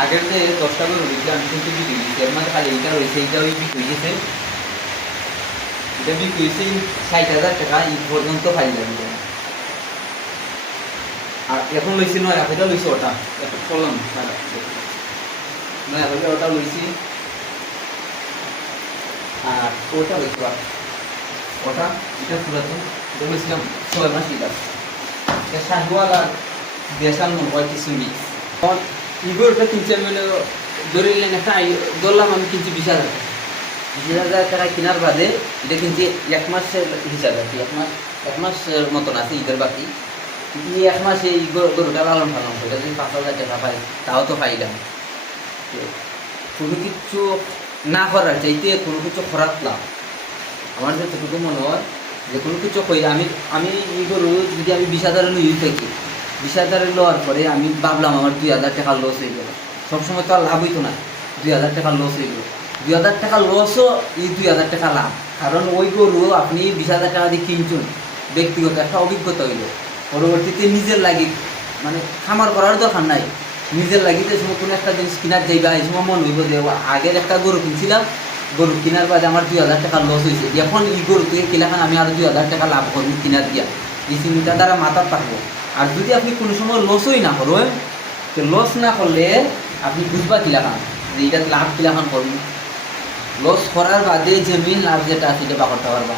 আগের যে 10টা গরু রয়েছে আমি কিন্তু বিক্রি দিয়েছি, এর মধ্যে খালি এইটা রয়েছে, এইটা ওই বিক্রি গেছে, এটা বিক্রি হয়েছে 60,000 টাকা এই পর্যন্ত পাইলাম। আর এখন লইছি 9,000 লইছি, ওটা একটা ফলন 9,000 ওটা লইছি। আর ওটা লইছি ওটা এটা পুরাতন, এটা লইছিলাম 6 মাস এটা শাহিওয়াল আর দেশাল মনে হয় কিছু মিক্স। ইগোরটা কিনছি আমি, ধরে নিলেন একটা ধরলাম আমি কিনছি 20,000 টাকা কেনার বাদে এটা কিনছি 1 মাসের হিসাব আর কি, 1 মাসের মতন আছে ঈদের বাকি। কিন্তু 1 মাসে এই গরুটা লালন পালন করে যদি 5,000 টাকা পাই তাও তো পাইলাম। কোনো কিছু না করার চাইতে কোনো কিছু খারাপ লাভ আমার যতটুকু মনে হয়, যে কোনো কিছু কই আমি এই গরু যদি আমি 20,000 লই থাকি, 20,000 লওয়ার পরে আমি ভাবলাম আমার 2,000 টাকা লস হয়ে গেল, সবসময় তো আর লাভ হইতো না, 2,000 টাকা লস হয়ে গেল। 2,000 টাকা লসও এই 2,000 টাকা লাভ, কারণ ওই গরু আপনি 20,000 টাকা দিয়ে কিনছেন, ব্যক্তিগত একটা অভিজ্ঞতা হইল। পরবর্তীতে নিজের লাগি মানে খামার করার দরকার নাই, নিজের লাগিতে সময় কোনো একটা জিনিস কেনার যাইবা, এই সময় মনে হইব যে আগের একটা গরু কিনছিলাম, গরু কেনার বাদে আমার 2,000 টাকা লস হয়েছে, এখন এই গরু থেকে কিলাখান আমি আরও 2,000 টাকা লাভ করবো কিনার দিয়া, এই চিন্তা দ্বারা মাথা পারবো। আর যদি আপনি কোনো সময় লসই না করেন, তো লস না করলে আপনি বুঝবা কিলাখান যে এটা লাভ কিলাখান করবেন, লস করার বাদে যে মেন লাভ যেটা আছে এটা বা করতে পারবা।